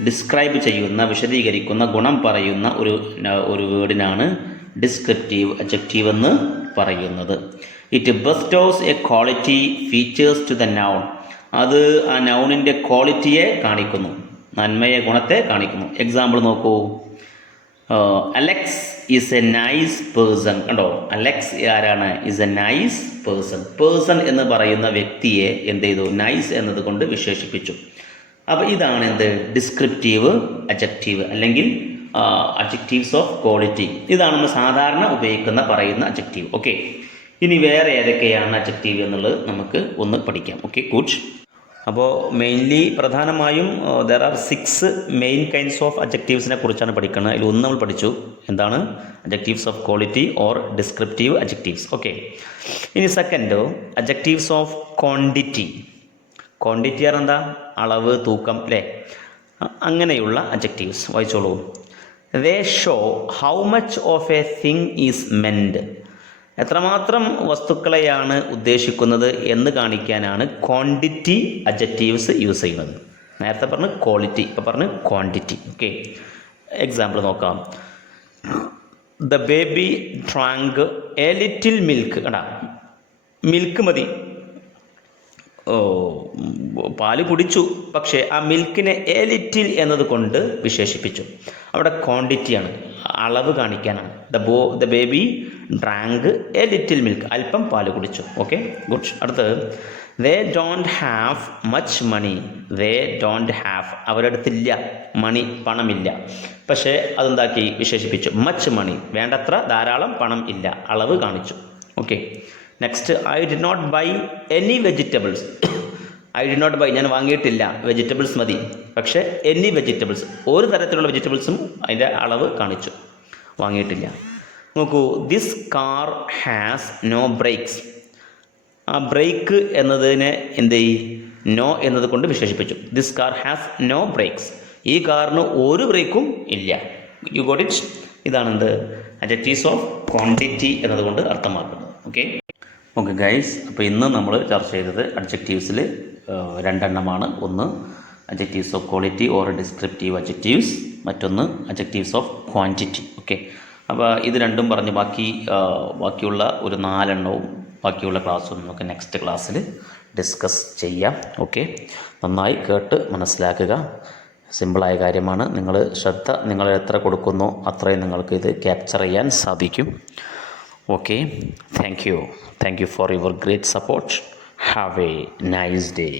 ഡിസ്ക്രൈബ് ചെയ്യുന്ന, വിശദീകരിക്കുന്ന, ഗുണം പറയുന്ന ഒരു വേർഡിനാണ് ഡിസ്ക്രിപ്റ്റീവ് അഡ്ജക്റ്റീവ് എന്ന് പറയുന്നത്. It bestows a quality features to the noun. അത് ആ നൗണിൻ്റെ ക്വാളിറ്റിയെ കാണിക്കുന്നു, നന്മയെ, ഗുണത്തെ കാണിക്കുന്നു. എക്സാമ്പിൾ നോക്കൂ. Alex is A nice person. കണ്ടോ, അലക്സ് ആരാണ്? Is A nice person. Person എന്ന് പറയുന്ന വ്യക്തിയെ എന്ത് ചെയ്തു? നൈസ് എന്നതുകൊണ്ട് വിശേഷിപ്പിച്ചു. അപ്പോൾ ഇതാണ് എന്ത്? ഡിസ്ക്രിപ്റ്റീവ് അഡ്ജക്റ്റീവ് അല്ലെങ്കിൽ അഡ്ജക്റ്റീവ്സ് ഓഫ് ക്വാളിറ്റി. ഇതാണ് നമ്മൾ സാധാരണ പറയുന്ന അഡ്ജക്റ്റീവ്. ഓക്കെ, ഇനി വേറെ ഏതൊക്കെയാണ് അഡ്ജക്റ്റീവ് എന്നുള്ളത് നമുക്ക് ഒന്ന് പഠിക്കാം. Okay, good. അപ്പോൾ പ്രധാനമായും there are 6 main kinds of അഡ്ജക്റ്റീവ്സിനെ കുറിച്ചാണ് പഠിക്കുന്നത്. അതിൽ ഒന്ന് നമ്മൾ പഠിച്ചു, എന്താണ്? Adjectives of quality or descriptive adjectives. Okay, ഇനി second, adjectives of quantity. Quantity എന്താ? അളവ്, തൂക്കം, അല്ലേ? അങ്ങനെയുള്ള അഡ്ജക്റ്റീവ്സ് വായിച്ചോളൂ. They show how much of a thing is meant. എത്രമാത്രം വസ്തുക്കളെയാണ് ഉദ്ദേശിക്കുന്നത് എന്ന് കാണിക്കാനാണ് ക്വാണ്ടിറ്റി അഡ്ജക്റ്റീവ്സ് യൂസ് ചെയ്യുന്നത്. നേരത്തെ പറഞ്ഞ് ക്വാളിറ്റി, ഇപ്പോൾ പറഞ്ഞ് ക്വാണ്ടിറ്റി. ഓക്കെ, എക്സാമ്പിൾ നോക്കാം. The baby drank a little milk. കണ്ടാ, മിൽക്ക് മതി, പാല് കുടിച്ചു, പക്ഷേ ആ മിൽക്കിനെ എ ലിറ്റിൽ എന്നതുകൊണ്ട് വിശേഷിപ്പിച്ചു. അവിടെ ക്വാണ്ടിറ്റിയാണ്, അളവ് കാണിക്കാനാണ്. The baby drank a little milk, അല്പം പാല് കുടിച്ചു. Okay, good. അടുത്തത്, they don't have much money. They don't have, അവരുടെ അടുത്തില്ല മണി, പണമില്ല. പക്ഷേ അതെന്താക്കി? വിശേഷിപ്പിച്ചു. മച്ച് മണി, വേണ്ടത്ര, ധാരാളം പണം ഇല്ല, അളവ് കാണിച്ചു. Okay, next, I did not buy any vegetables. I did not buy, ഞാൻ വാങ്ങിയിട്ടില്ല, വെജിറ്റബിൾസ് മതി. പക്ഷേ എനി വെജിറ്റബിൾസ്, ഒരു തരത്തിലുള്ള വെജിറ്റബിൾസും അതിൻ്റെ അളവ് കാണിച്ചു, വാങ്ങിയിട്ടില്ല. നോക്കൂ, this car has no brakes. ആ ബ്രേക്ക് എന്നതിനെ എന്ത് ചെയ്യും? നോ എന്നത് കൊണ്ട് വിശേഷിപ്പിച്ചു. This car has no brakes, ഈ കാറിന് ഒരു ബ്രേക്കും ഇല്ല. You got it? ഇതാണ് എന്ത്? അഡ്ജക്റ്റീവ്സ് ഓഫ് ക്വാണ്ടിറ്റി എന്നതുകൊണ്ട് അർത്ഥമാക്കുന്നത്. ഓക്കെ ഗൈസ്, അപ്പോൾ ഇന്ന് നമ്മൾ ചർച്ച ചെയ്തത് അഡ്ജക്റ്റീവ്സിൽ 2 എണ്ണമാണ്. ഒന്ന് adjectives of quality or descriptive adjectives, മറ്റൊന്ന് അഡ്ജക്റ്റീവ്സ് ഓഫ് ക്വാണ്ടിറ്റി. ഓക്കെ, അപ്പോൾ ഇത് രണ്ടും പറഞ്ഞ് ബാക്കിയുള്ള ഒരു 4 എണ്ണവും ബാക്കിയുള്ള ക്ലാസ്സും നമുക്ക് നെക്സ്റ്റ് ക്ലാസ്സിൽ ഡിസ്കസ് ചെയ്യാം. ഓക്കെ, നന്നായി കേട്ട് മനസ്സിലാക്കുക. സിമ്പിളായ കാര്യമാണ്. നിങ്ങൾ എത്ര കൊടുക്കുന്നോ അത്രയും നിങ്ങൾക്ക് ഇത് ക്യാപ്ചർ ചെയ്യാൻ സാധിക്കും. Okay, thank you for your great support. Have a nice day.